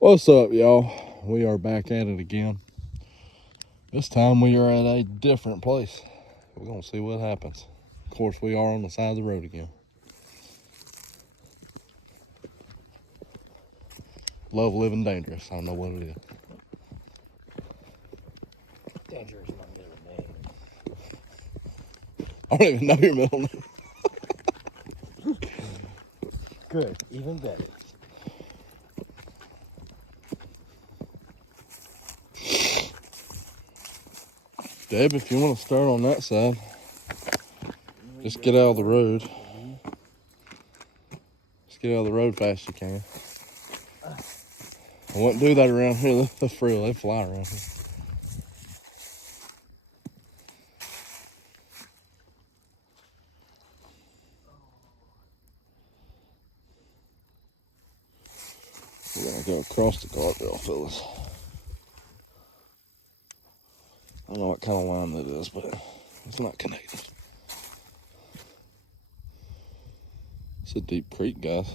What's up, y'all? We are back at it again. This time we are at a different place. We're gonna see what happens. Of course, we are on the side of the road again. Love living dangerous. I don't know what it is. Dangerous is my middle name. I don't even know your middle name. Good, even better. Deb, if you want to start on that side, just get out of the road. Just get out of the road fast as you can. I wouldn't do that around here. That's for real. They fly around here. We're gonna go across the guardrail, fellas. I don't know what kind of line that is, but it's not connected. It's a deep creek, guys.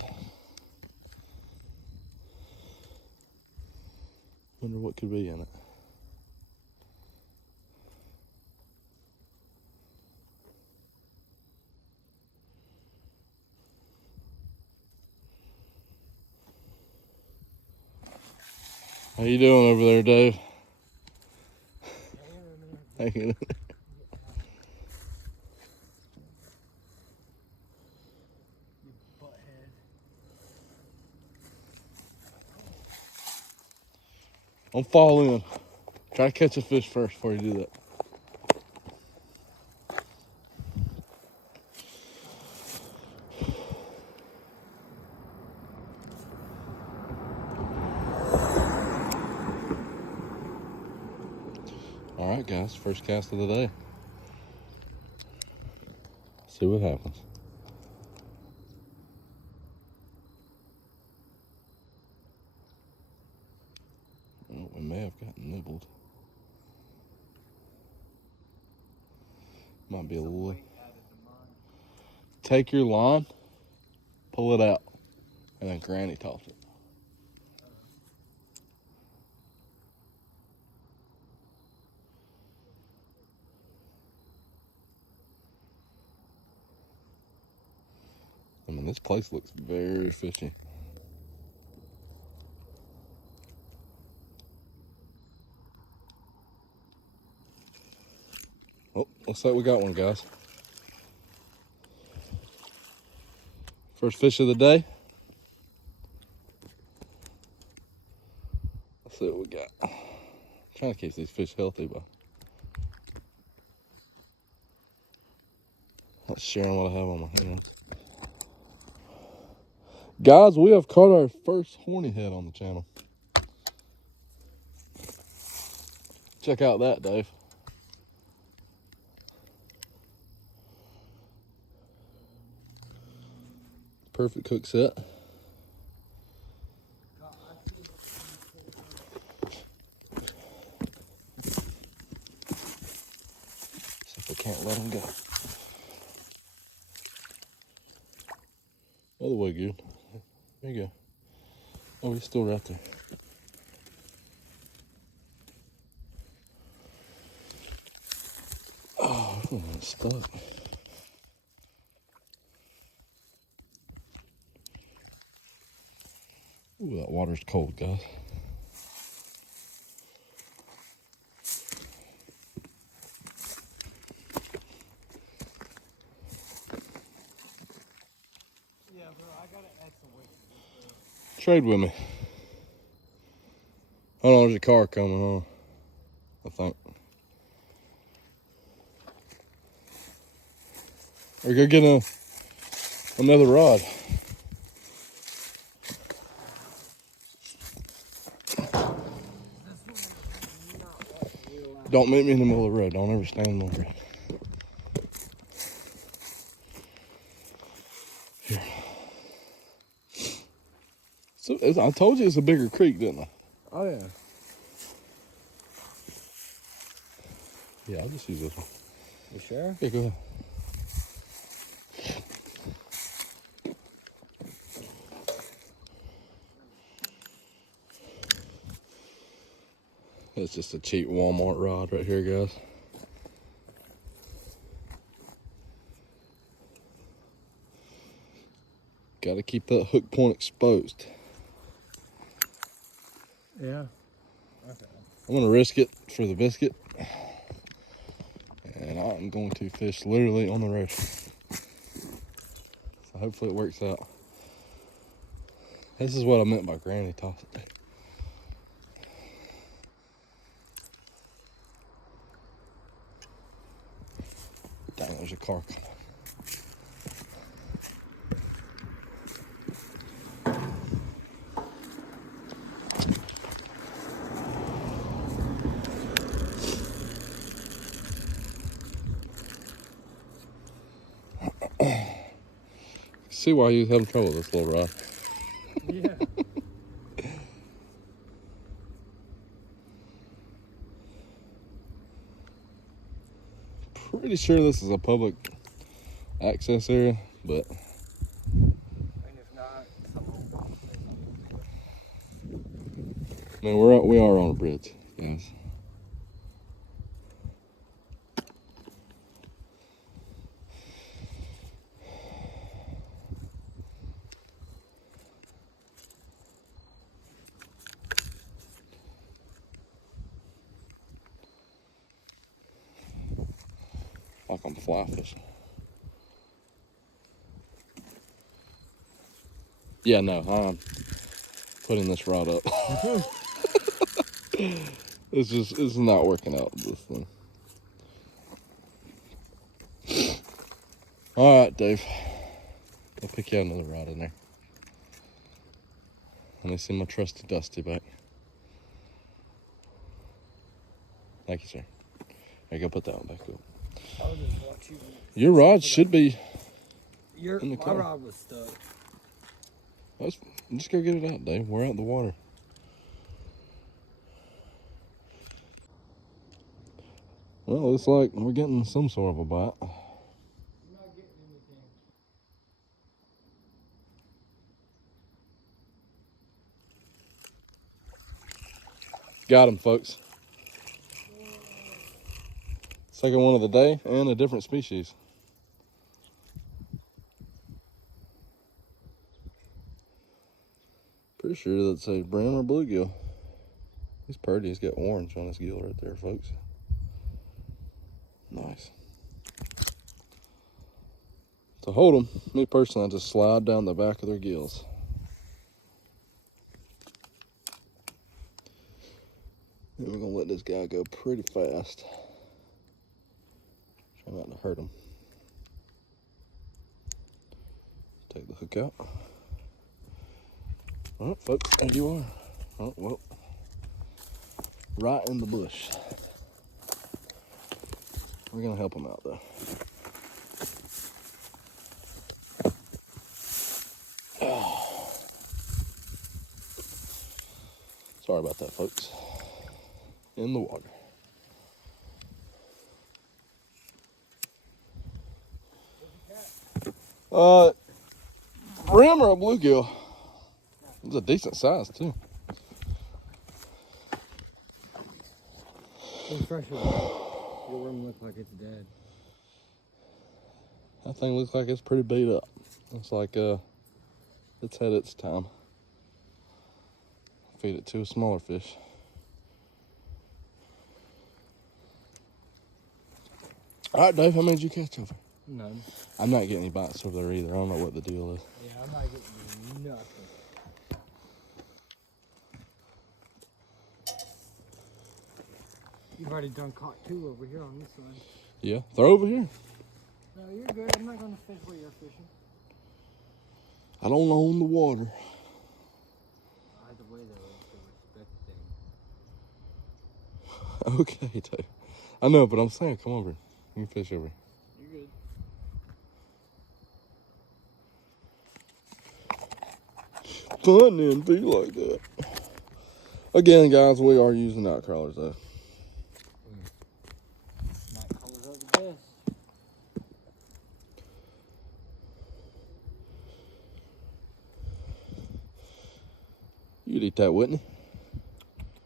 Wonder what could be in it. How you doing over there, Dave? Hanging in there. Don't fall in. Try to catch a fish first before you do that. All right, guys. First cast of the day. See what happens. Oh, we may have gotten nibbled. Might be a little. Take your line, pull it out, and then granny toss it. I mean, this place looks very fishy. Oh, looks like we got one, guys. First fish of the day. Let's see what we got. Trying to keep these fish healthy, but not sharing what I have on my hands. Guys, we have caught our first horny head on the channel. Check out that, Dave. Perfect cook set. See if we can't let him go. Other way, good. There you go. Oh, he's still right there. Oh, it's stuck. Ooh, that water's cold, guys. Yeah, bro, I gotta add some weight to this, bro. Trade with me. Hold on, there's a car coming on, I think. Or go get another rod. Don't meet me in the middle of the road. Don't ever stand in the middle of the road. Here. So, I told you it's a bigger creek, didn't I? Oh, yeah. Yeah, I'll just use this one. You sure? Yeah, go ahead. That's just a cheap Walmart rod right here, guys. Got to keep that hook point exposed. Yeah. Okay. I'm gonna risk it for the biscuit. And I'm going to fish literally on the roast. So hopefully it works out. This is what I meant by granny toss it. Dang, there's a car coming. See why you was having trouble with this little rod. Yeah. Pretty sure this is a public access area, but And if not, man, we are on a bridge, guys. Like I'm fly fishing. Yeah, no, I'm putting this rod up. It's not working out with this thing. All right, Dave. I'll pick you out another rod in there. Let me see my trusty Dusty back. Thank you, sir. There you go, put that one back up. I'll just watch you. Your rod should be Your in the my car. rod was stuck. Let's just go get it out, Dave. We're out in the water. Well, it looks like we're getting some sort of a bite. I'm not getting anything. Got him, folks. Second one of the day and a different species. Pretty sure that's a brown or bluegill. He's pretty. He's got orange on his gill right there, folks. Nice. To hold them, me personally, I just slide down the back of their gills. And we're gonna let this guy go pretty fast. Try not to hurt him. Take the hook out. Oh, folks, there you are. Oh, well. Right in the bush. We're gonna help him out though. Oh. Sorry about that, folks. In the water. Brim or a bluegill? It's a decent size too. It's fresh. Your worm looks like it's dead. That thing looks like it's pretty beat up. Looks like it's had its time. Feed it to a smaller fish. All right, Dave, how many did you catch over? None. I'm not getting any bites over there either. I don't know what the deal is. Yeah, I'm not getting nothing. You've already done caught two over here on this one. Yeah, throw over here. No, you're good. I'm not going to fish where you're fishing. I don't own the water. Either way, though, it's a respect thing. Okay, Dave. I know, but I'm saying, come over. You can fish over. You're good. Fun then, be like that. Again, guys, we are using night crawlers though. Night crawlers are the best. You'd eat that, wouldn't you?